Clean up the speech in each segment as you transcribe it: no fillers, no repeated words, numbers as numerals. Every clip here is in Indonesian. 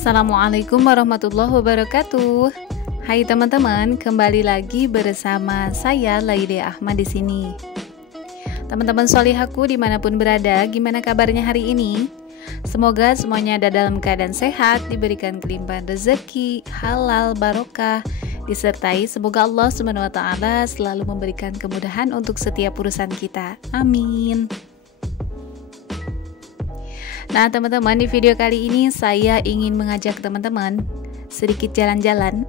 Assalamualaikum warahmatullahi wabarakatuh. Hai teman-teman, kembali lagi bersama saya Laide Ahmad di sini. Teman-teman solihaku dimanapun berada, gimana kabarnya hari ini? Semoga semuanya ada dalam keadaan sehat, diberikan kelimpahan rezeki, halal, barokah, disertai semoga Allah SWT selalu memberikan kemudahan untuk setiap urusan kita. Amin. Nah teman-teman, di video kali ini saya ingin mengajak teman-teman sedikit jalan-jalan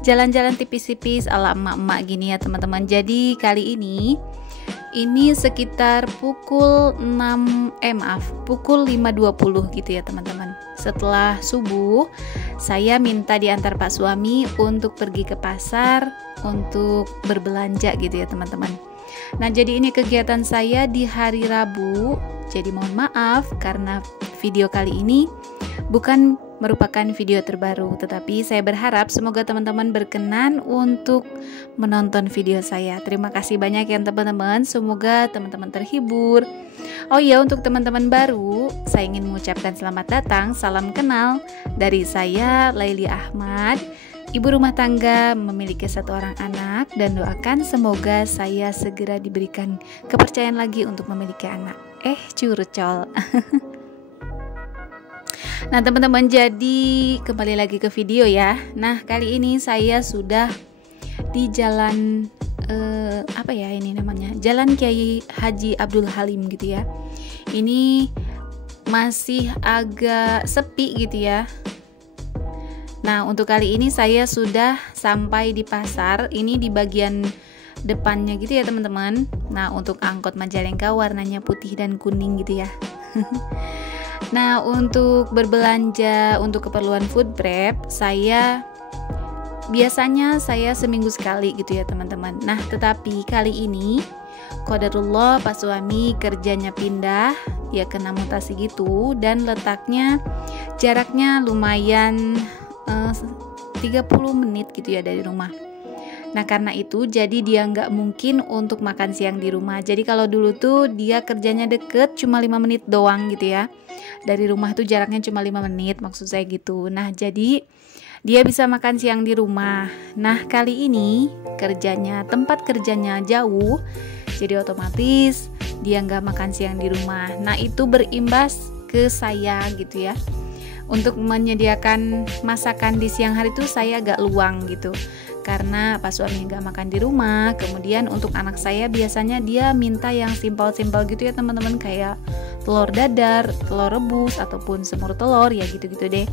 jalan-jalan tipis-tipis ala emak-emak gini ya teman-teman. Jadi kali ini sekitar pukul 5.20 gitu ya teman-teman. Setelah subuh saya minta diantar Pak suami untuk pergi ke pasar untuk berbelanja gitu ya teman-teman. Nah jadi ini kegiatan saya di hari Rabu. Jadi mohon maaf karena video kali ini bukan merupakan video terbaru, tetapi saya berharap semoga teman-teman berkenan untuk menonton video saya. Terima kasih banyak ya teman-teman, semoga teman-teman terhibur. Oh iya, untuk teman-teman baru, saya ingin mengucapkan selamat datang, salam kenal dari saya Laili Ahmad, ibu rumah tangga memiliki 1 orang anak, dan doakan semoga saya segera diberikan kepercayaan lagi untuk memiliki anak. Curcol. Nah teman-teman, jadi kembali lagi ke video ya. Nah kali ini saya sudah di jalan ini namanya Jalan Kiai Haji Abdul Halim gitu ya. Ini masih agak sepi gitu ya. Nah untuk kali ini saya sudah sampai di pasar. Ini di bagian depannya gitu ya teman-teman. Nah untuk angkot Majalengka warnanya putih dan kuning gitu ya. Nah untuk berbelanja untuk keperluan food prep, biasanya saya seminggu sekali gitu ya teman-teman. Nah tetapi kali ini qadarullah Pak suami kerjanya pindah ya, kena mutasi gitu, dan jaraknya lumayan 30 menit gitu ya dari rumah. Nah karena itu jadi dia nggak mungkin untuk makan siang di rumah. Jadi kalau dulu tuh dia kerjanya deket, cuma 5 menit doang gitu ya. Dari rumah tuh jaraknya cuma 5 menit, maksud saya gitu. Nah jadi dia bisa makan siang di rumah. Nah kali ini tempat kerjanya jauh, jadi otomatis dia nggak makan siang di rumah. Nah itu berimbas ke saya gitu ya. Untuk menyediakan masakan di siang hari itu saya agak luang gitu, karena Pak suami nggak makan di rumah. Kemudian untuk anak saya biasanya dia minta yang simpel-simpel gitu ya teman-teman, kayak telur dadar, telur rebus, ataupun semur telur ya gitu-gitu deh.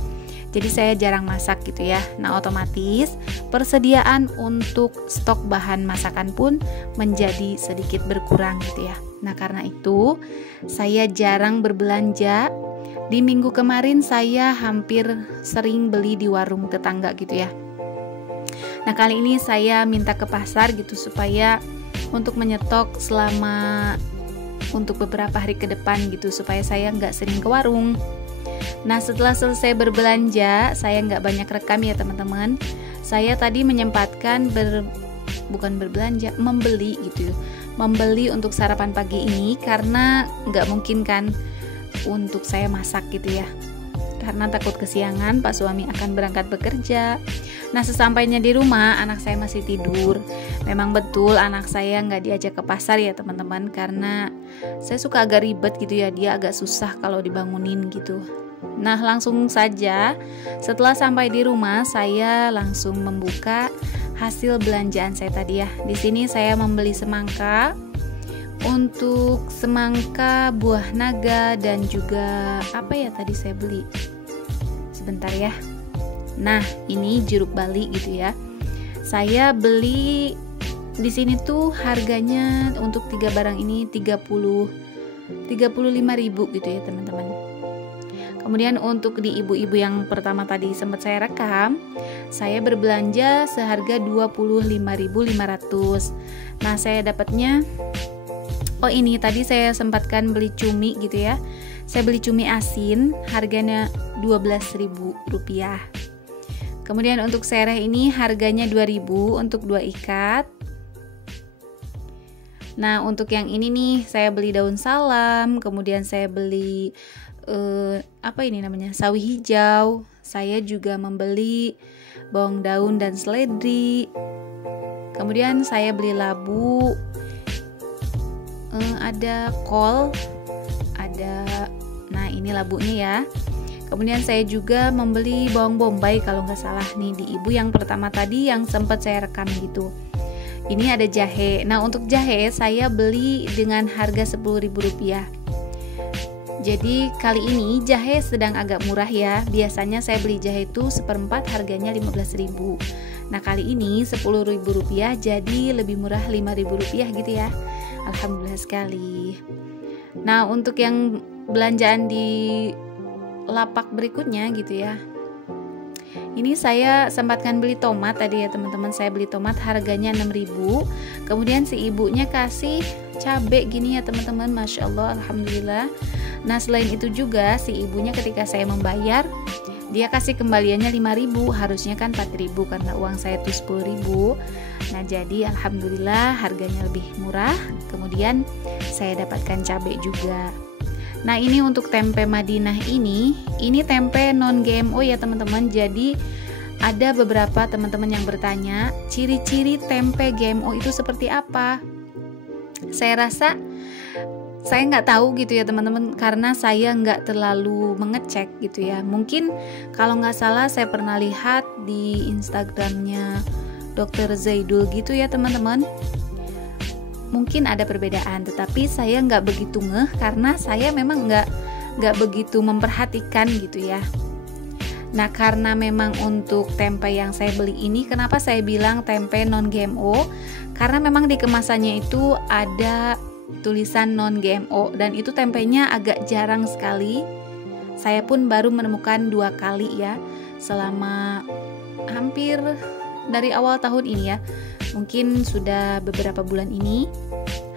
Jadi saya jarang masak gitu ya. Nah otomatis persediaan untuk stok bahan masakan pun menjadi sedikit berkurang gitu ya. Nah karena itu saya jarang berbelanja. Di minggu kemarin saya hampir sering beli di warung tetangga gitu ya. Nah kali ini saya minta ke pasar gitu supaya untuk menyetok untuk beberapa hari ke depan gitu, supaya saya nggak sering ke warung. Nah setelah selesai berbelanja, saya nggak banyak rekam ya teman-teman. Saya tadi menyempatkan membeli gitu, membeli untuk sarapan pagi ini, karena nggak mungkin kan untuk saya masak gitu ya, karena takut kesiangan Pak suami akan berangkat bekerja. Nah sesampainya di rumah anak saya masih tidur. Memang betul anak saya nggak diajak ke pasar ya teman-teman, karena saya suka agak ribet gitu ya, dia agak susah kalau dibangunin gitu. Nah langsung saja setelah sampai di rumah saya langsung membuka hasil belanjaan saya tadi ya. Di sini saya membeli semangka. Untuk semangka, buah naga, dan juga tadi saya beli sebentar ya. Nah ini jeruk bali gitu ya. Saya beli di sini tuh harganya untuk 3 barang ini 35.000 gitu ya teman-teman. Kemudian untuk di ibu-ibu yang pertama tadi sempat saya rekam, saya berbelanja seharga 25.500. Nah saya dapatnya ini tadi saya sempatkan beli cumi gitu ya. Saya beli cumi asin, harganya Rp12.000. Kemudian untuk sereh ini harganya 2.000 untuk 2 ikat. Nah untuk yang ini nih saya beli daun salam, kemudian saya beli apa ini namanya, sawi hijau. Saya juga membeli bawang daun dan seledri. Kemudian saya beli labu, ada kol, nah ini labunya ya. Kemudian saya juga membeli bawang bombay kalau nggak salah nih di ibu yang pertama tadi yang sempat saya rekam gitu. Ini ada jahe. Nah untuk jahe saya beli dengan harga Rp10.000. Jadi kali ini jahe sedang agak murah ya. Biasanya saya beli jahe itu 1/4 harganya Rp15.000. Nah kali ini Rp10.000 jadi lebih murah Rp5.000 gitu ya. Alhamdulillah sekali. Nah untuk yang belanjaan di lapak berikutnya gitu ya, ini saya sempatkan beli tomat tadi ya teman-teman. Saya beli tomat harganya Rp6.000. Kemudian si ibunya kasih cabai gini ya teman-teman, Masya Allah, Alhamdulillah. Nah selain itu juga si ibunya ketika saya membayar, dia kasih kembaliannya Rp5.000, harusnya kan Rp4.000 karena uang saya itu Rp10.000. Nah jadi Alhamdulillah harganya lebih murah. Kemudian saya dapatkan cabai juga. Nah ini untuk tempe Madinah ini tempe non GMO ya teman-teman. Jadi ada beberapa teman-teman yang bertanya ciri-ciri tempe GMO itu seperti apa. Saya rasa saya nggak tahu gitu ya teman-teman, karena saya nggak terlalu mengecek gitu ya. Mungkin kalau nggak salah saya pernah lihat di Instagramnya Dr. Zaidul gitu ya teman-teman. Mungkin ada perbedaan, tetapi saya nggak begitu ngeh karena saya memang nggak begitu memperhatikan gitu ya. Nah karena memang untuk tempe yang saya beli ini, kenapa saya bilang tempe non GMO? Karena memang di kemasannya itu ada tulisan non GMO dan itu tempenya agak jarang sekali. Saya pun baru menemukan 2 kali ya selama hampir dari awal tahun ini ya. Mungkin sudah beberapa bulan ini,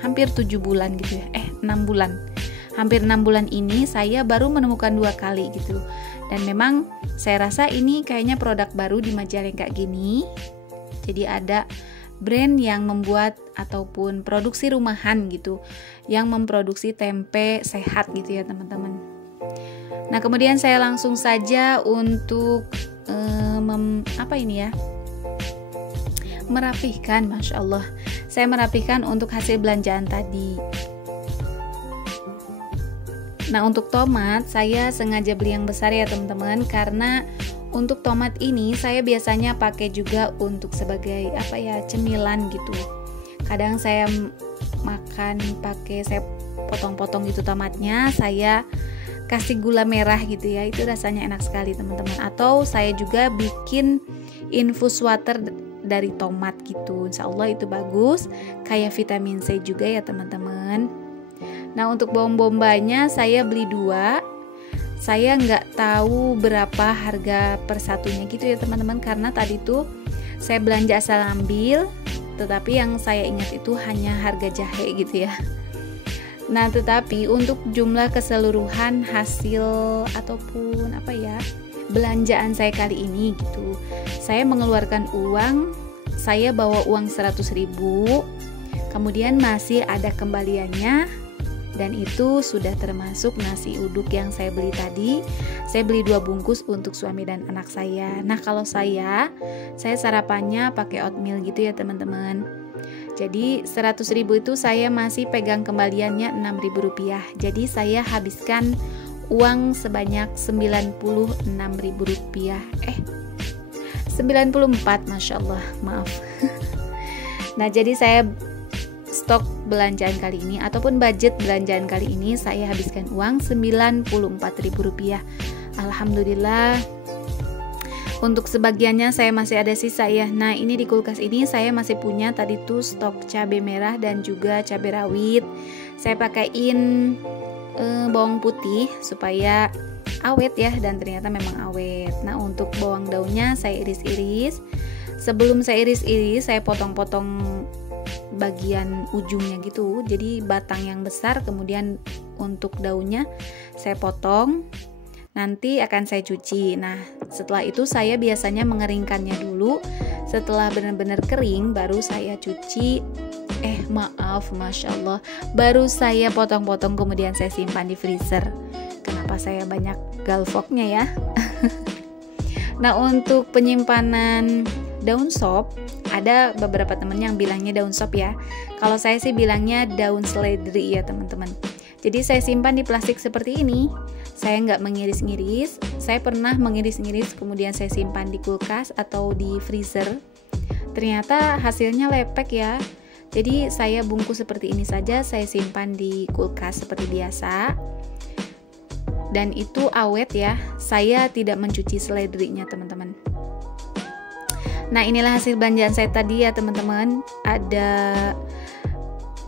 hampir 7 bulan gitu ya, 6 bulan. Hampir 6 bulan ini saya baru menemukan 2 kali gitu. Dan memang saya rasa ini kayaknya produk baru di Majalengka gini. Jadi ada brand yang membuat ataupun produksi rumahan gitu, yang memproduksi tempe sehat gitu ya teman-teman. Nah kemudian saya langsung saja untuk merapihkan, Masya Allah, saya merapihkan untuk hasil belanjaan tadi. Nah untuk tomat saya sengaja beli yang besar ya teman-teman, karena untuk tomat ini saya biasanya pakai juga untuk sebagai cemilan gitu. Kadang saya makan saya potong-potong gitu tomatnya, saya kasih gula merah gitu ya, itu rasanya enak sekali teman-teman. Atau saya juga bikin infus water dari tomat gitu, insya Allah itu bagus, kayak vitamin C juga ya teman-teman. Nah untuk bawang bombanya saya beli 2. Saya nggak tahu berapa harga per satunya gitu ya teman-teman, karena tadi tuh saya belanja asal ambil, tetapi yang saya ingat itu hanya harga jahe gitu ya. Nah tetapi untuk jumlah keseluruhan hasil ataupun belanjaan saya kali ini gitu, saya mengeluarkan uang, saya bawa uang 100.000, kemudian masih ada kembaliannya, dan itu sudah termasuk nasi uduk yang saya beli tadi. Saya beli 2 bungkus untuk suami dan anak saya. Nah kalau saya sarapannya pakai oatmeal gitu ya teman-teman. Jadi 100.000 itu saya masih pegang kembaliannya Rp6.000. Jadi saya habiskan uang sebanyak Rp96.000. 94, Masya Allah, maaf. Nah jadi saya stok belanjaan kali ini ataupun budget belanjaan kali ini saya habiskan uang Rp94.000. Alhamdulillah. Untuk sebagiannya saya masih ada sisa ya. Nah ini di kulkas ini saya masih punya tadi tuh stok cabai merah dan juga cabai rawit. Saya pakaiin bawang putih supaya awet ya, dan ternyata memang awet. Nah untuk bawang daunnya saya iris-iris. Sebelum saya iris-iris saya potong-potong bagian ujungnya gitu, jadi batang yang besar, kemudian untuk daunnya saya potong, nanti akan saya cuci. Nah setelah itu saya biasanya mengeringkannya dulu. Setelah benar-benar kering baru saya cuci, Masya Allah, baru saya potong-potong kemudian saya simpan di freezer. Kenapa kenapa saya banyak galvoknya ya. Nah, untuk penyimpanan daun sop, ada beberapa temen yang bilangnya daun sop ya. Kalau saya sih bilangnya daun seledri ya teman-teman. Jadi saya simpan di plastik seperti ini. Saya nggak mengiris-ngiris. Saya pernah mengiris-ngiris kemudian saya simpan di kulkas atau di freezer. Ternyata hasilnya lepek ya. Jadi saya bungkus seperti ini saja, saya simpan di kulkas seperti biasa. Dan itu awet ya. Saya tidak mencuci seledrinya teman-teman. Nah, inilah hasil belanjaan saya tadi ya teman-teman. Ada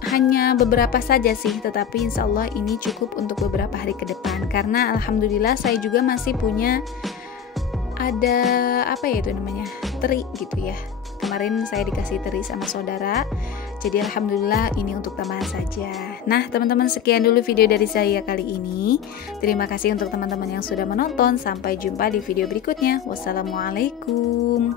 hanya beberapa saja sih, tetapi insya Allah ini cukup untuk beberapa hari ke depan. Karena alhamdulillah saya juga masih punya ada apa ya itu namanya, teri gitu ya. Kemarin saya dikasih teri sama saudara. Jadi alhamdulillah ini untuk tambahan saja. Nah teman-teman, sekian dulu video dari saya kali ini. Terima kasih untuk teman-teman yang sudah menonton. Sampai jumpa di video berikutnya. Wassalamualaikum.